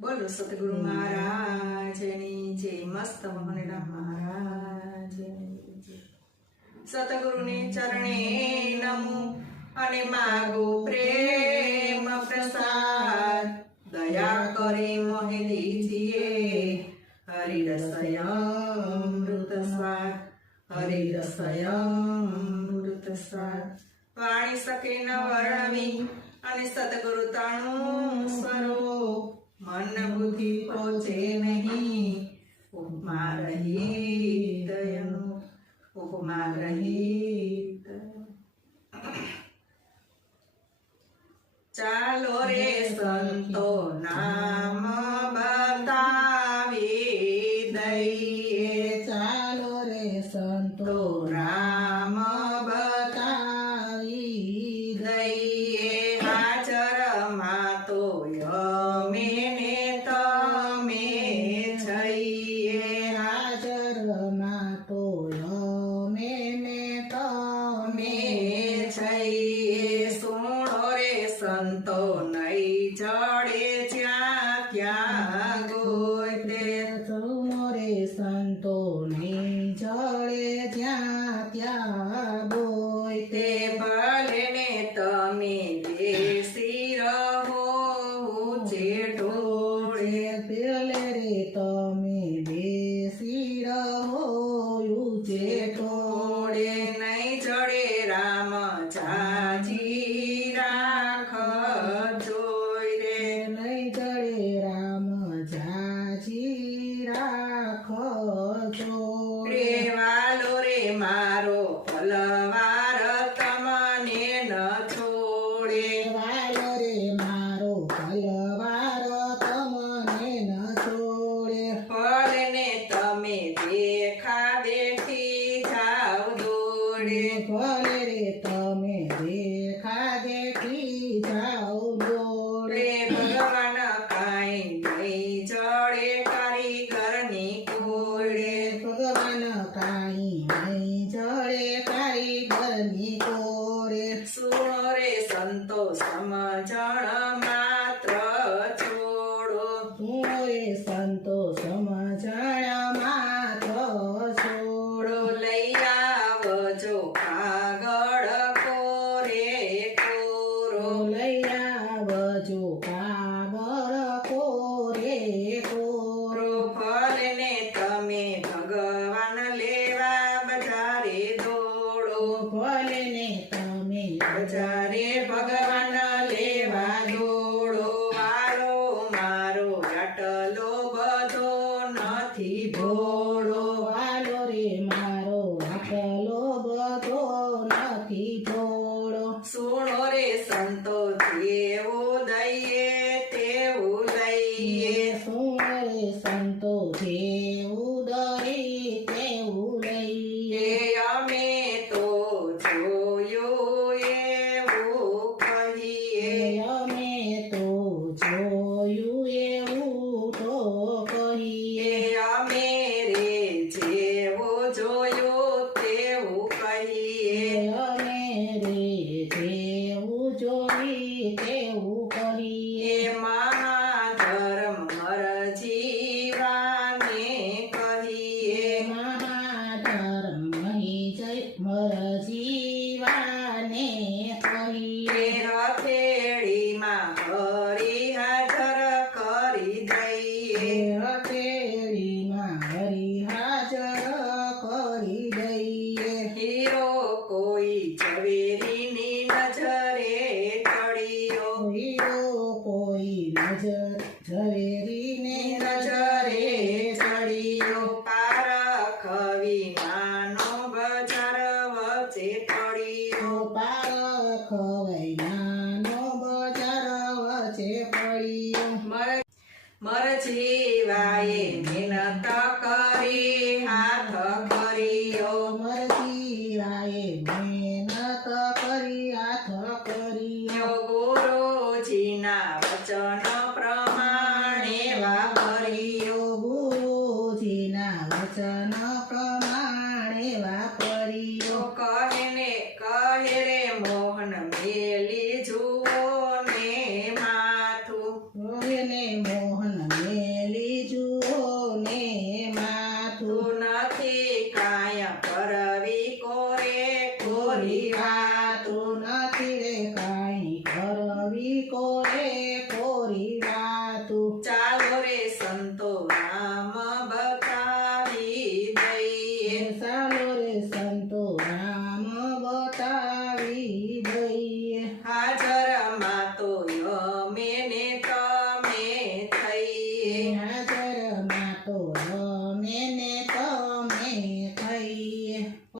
બોલો સતગુરુ મહારાજની જય મસ્ત મોહનરામ મહારાજની જય સતગુરુને ચરણે નમો અને માગો પ્રેમ પ્રસાદ. દયા કરી મોહે દીજીએ. હરિરસયમૃત સ્વાદ. હરિરસયમૃત સ્વાદ. વાણી શકે ન વર્ણવી અને સતગુરુ તાણું સ્વરૂપ. મન બુદ્ધિ પહોંચે નહીં. ઉપમા રહિત એનું. ઉપમા રહિત ચાલો રે સંતો નામ ચડે જ્યાં ત્યાં ગોતે તે. રે સંતો નહીં જળે જ્યાં ત્યાં બોય તે. ભલે ને તમે દેશી રહો ઢોળે પેલે રે તમે દેશી રહો ઊંચે છોડે વાલો રે મારો ભલવાર તમને ન છોડે. ફળને તમે દેખા દેખી જાવ દોડે. ભલે રે તમે કાગળ કોરે જેવું દેવું તેવું કહીએ એ મહાધર્મ મર જીવાને કહીએ. મા ધર્મ જય ઝવેરીને નજરે ચડ્યો પારખ વિનાનો બજાર વચ્ચે પડ્યો. પારખ વૈનાનો બજાર વચ્ચે પડ્યો. મર Ah.